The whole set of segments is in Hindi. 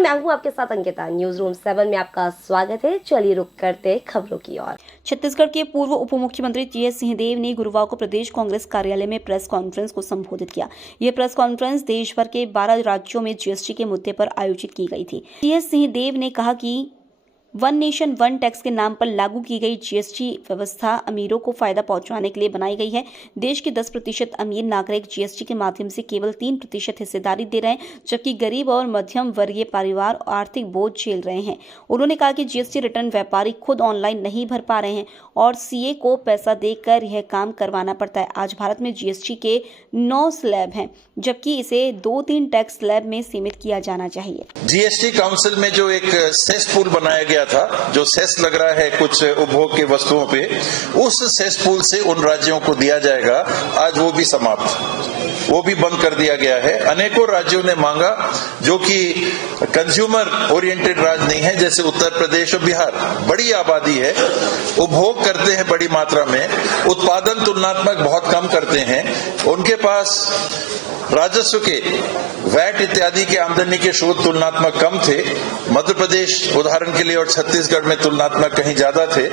मैं हूं आपके साथ अंकिता। न्यूज रूम 7 में आपका स्वागत है। चलिए रुक करते खबरों की ओर। छत्तीसगढ़ के पूर्व उप मुख्यमंत्री टीएस सिंहदेव ने गुरुवार को प्रदेश कांग्रेस कार्यालय में प्रेस कॉन्फ्रेंस को संबोधित किया। यह प्रेस कॉन्फ्रेंस देश भर के 12 राज्यों में जीएसटी के मुद्दे पर आयोजित की गई थी। टीएस सिंहदेव ने कहा कि वन नेशन वन टैक्स के नाम पर लागू की गई जीएसटी व्यवस्था अमीरों को फायदा पहुंचाने के लिए बनाई गई है। देश के 10% अमीर नागरिक जीएसटी के माध्यम से केवल 3% हिस्सेदारी दे रहे हैं, जबकि गरीब और मध्यम वर्गीय परिवार आर्थिक बोझ झेल रहे हैं। उन्होंने कहा कि जीएसटी रिटर्न व्यापारी खुद ऑनलाइन नहीं भर पा रहे हैं और सीए को पैसा देकर यह काम करवाना पड़ता है। आज भारत में जीएसटी के 9 स्लैब हैं, जबकि इसे 2-3 टैक्स स्लैब में सीमित किया जाना चाहिए। जीएसटी काउंसिल में जो एक सेस पूल बनाया गया था, जो सेस लग रहा है कुछ उपभोग के वस्तुओं पे, उस सेस पूल से उन राज्यों को दिया जाएगा। आज वो भी समाप्त, वो भी बंद कर दिया गया है। अनेकों राज्यों ने मांगा, जो कि कंज्यूमर ओरिएंटेड राज्य नहीं है, जैसे उत्तर प्रदेश और बिहार, बड़ी आबादी है, उपभोग करते हैं बड़ी मात्रा में, उत्पादन तुलनात्मक बहुत कम करते हैं, उनके पास राजस्व के वैट इत्यादि के आमदनी के स्रोत तुलनात्मक कम थे। मध्य प्रदेश उदाहरण के लिए और छत्तीसगढ़ में तुलनात्मक कहीं ज्यादा थे।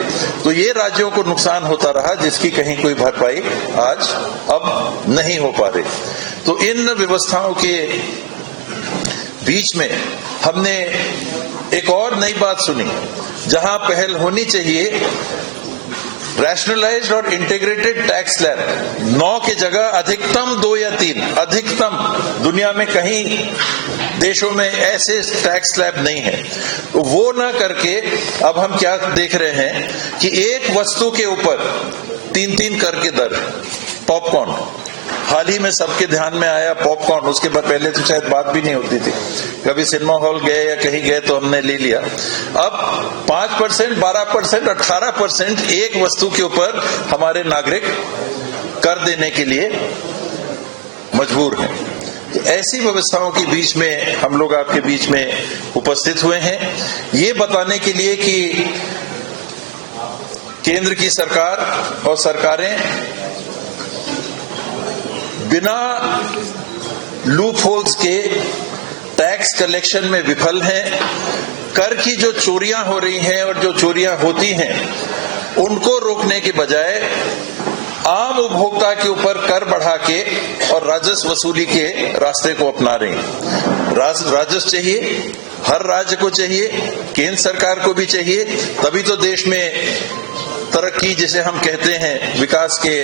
तो ये राज्यों को नुकसान होता रहा, जिसकी कहीं कोई भरपाई आज अब नहीं हो पा रही। तो इन व्यवस्थाओं के बीच में हमने एक और नई बात सुनी, जहां पहल होनी चाहिए रैशनलाइज्ड और इंटीग्रेटेड टैक्स स्लैब 9 की जगह अधिकतम 2 या 3, अधिकतम। दुनिया में कहीं देशों में ऐसे टैक्स स्लैब नहीं है। तो वो ना करके अब हम क्या देख रहे हैं कि एक वस्तु के ऊपर 3-3 कर के दर। पॉपकॉर्न हाल ही में सबके ध्यान में आया, पॉपकॉर्न। उसके बाद पहले तो शायद बात भी नहीं होती थी, कभी सिनेमा हॉल गए या कहीं गए तो हमने ले लिया। अब 5%, 12%, 18% एक वस्तु के ऊपर हमारे नागरिक कर देने के लिए मजबूर हैं। तो ऐसी व्यवस्थाओं के बीच में हम लोग आपके बीच में उपस्थित हुए हैं, ये बताने के लिए कि केंद्र की सरकार और सरकारें बिना लूप होल्स के टैक्स कलेक्शन में विफल हैं। कर की जो चोरियां हो रही हैं और जो चोरियां होती हैं, उनको रोकने के बजाय आम उपभोक्ता के ऊपर कर बढ़ा के और राजस्व वसूली के रास्ते को अपना रही हैं। राजस्व चाहिए, हर राज्य को चाहिए, केंद्र सरकार को भी चाहिए, तभी तो देश में तरक्की जिसे हम कहते हैं, विकास के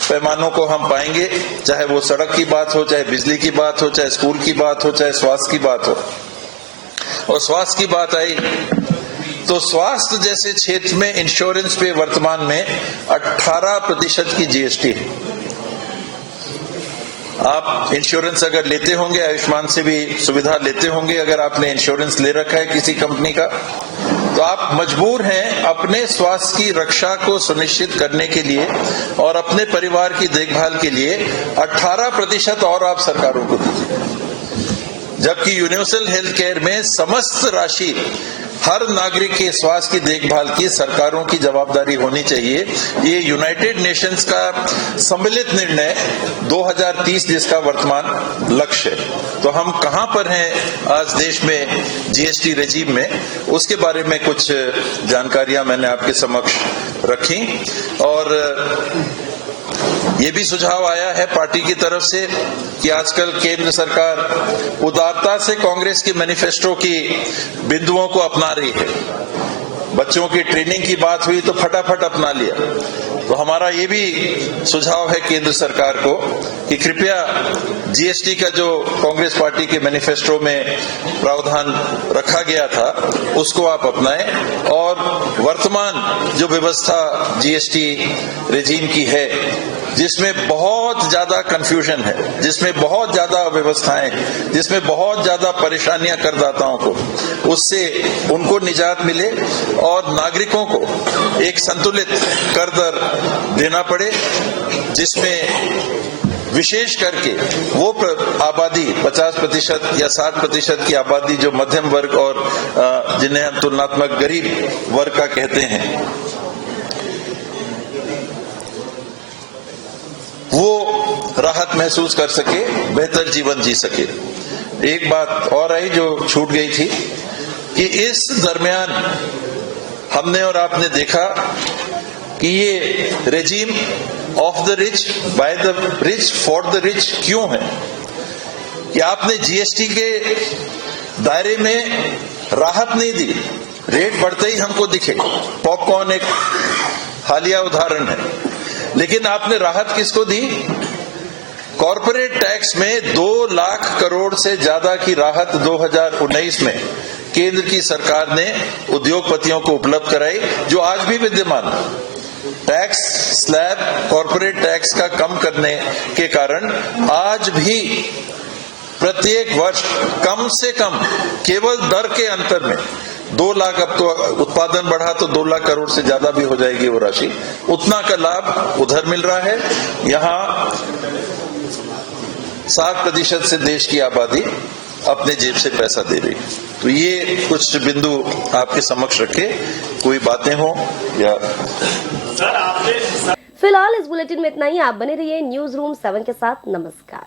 पैमानों को हम पाएंगे। चाहे वो सड़क की बात हो, चाहे बिजली की बात हो, चाहे स्कूल की बात हो, चाहे स्वास्थ्य की बात हो। और स्वास्थ्य की बात आई तो स्वास्थ्य जैसे क्षेत्र में इंश्योरेंस पे वर्तमान में 18% की जीएसटी है। आप इंश्योरेंस अगर लेते होंगे, आयुष्मान से भी सुविधा लेते होंगे, अगर आपने इंश्योरेंस ले रखा है किसी कंपनी का, तो आप मजबूर हैं अपने स्वास्थ्य की रक्षा को सुनिश्चित करने के लिए और अपने परिवार की देखभाल के लिए 18% और आप सरकारों को दीजिए। जबकि यूनिवर्सल हेल्थ केयर में समस्त राशि हर नागरिक के स्वास्थ्य की देखभाल की सरकारों की जवाबदारी होनी चाहिए। ये यूनाइटेड नेशंस का सम्मिलित निर्णय 2030 जिसका वर्तमान लक्ष्य है। तो हम कहां पर हैं आज देश में जीएसटी रेजिम में, उसके बारे में कुछ जानकारियां मैंने आपके समक्ष रखी। और ये भी सुझाव आया है पार्टी की तरफ से कि आजकल केंद्र सरकार उदारता से कांग्रेस के मैनिफेस्टो की बिंदुओं को अपना रही है। बच्चों की ट्रेनिंग की बात हुई तो फटाफट अपना लिया। तो हमारा ये भी सुझाव है केंद्र सरकार को कि कृपया जीएसटी का जो कांग्रेस पार्टी के मैनिफेस्टो में प्रावधान रखा गया था, उसको आप अपनाएं और वर्तमान जो व्यवस्था जीएसटी रेजिम की है, जिसमें बहुत ज्यादा कंफ्यूजन है, जिसमें बहुत ज्यादा अव्यवस्थाएं, जिसमें बहुत ज्यादा परेशानियां करदाताओं को, उससे उनको निजात मिले और नागरिकों को एक संतुलित कर दर देना पड़े, जिसमें विशेष करके वो आबादी 50% या 60% की आबादी जो मध्यम वर्ग और जिन्हें हम तुलनात्मक गरीब वर्ग का कहते हैं, वो राहत महसूस कर सके, बेहतर जीवन जी सके। एक बात और आई जो छूट गई थी कि इस दरमियान हमने और आपने देखा कि ये regime of the rich by the rich for the rich क्यों है कि आपने जीएसटी के दायरे में राहत नहीं दी, रेट बढ़ते ही हमको दिखे। पॉपकॉर्न एक हालिया उदाहरण है, लेकिन आपने राहत किसको दी? कॉर्पोरेट टैक्स में 2 लाख करोड़ से ज्यादा की राहत 2019 में केंद्र की सरकार ने उद्योगपतियों को उपलब्ध कराई, जो आज भी विद्यमान है। टैक्स स्लैब कॉर्पोरेट टैक्स का कम करने के कारण आज भी प्रत्येक वर्ष कम से कम केवल दर के अंतर में 2 लाख, अब तो उत्पादन बढ़ा तो 2 लाख करोड़ से ज्यादा भी हो जाएगी वो राशि, उतना का लाभ उधर मिल रहा है। यहाँ 60% से देश की आबादी अपने जेब से पैसा दे रही है। तो ये कुछ बिंदु आपके समक्ष रखे, कोई बातें हो या फिलहाल इस बुलेटिन में इतना ही। आप बने रहिए न्यूज रूम 7 के साथ। नमस्कार।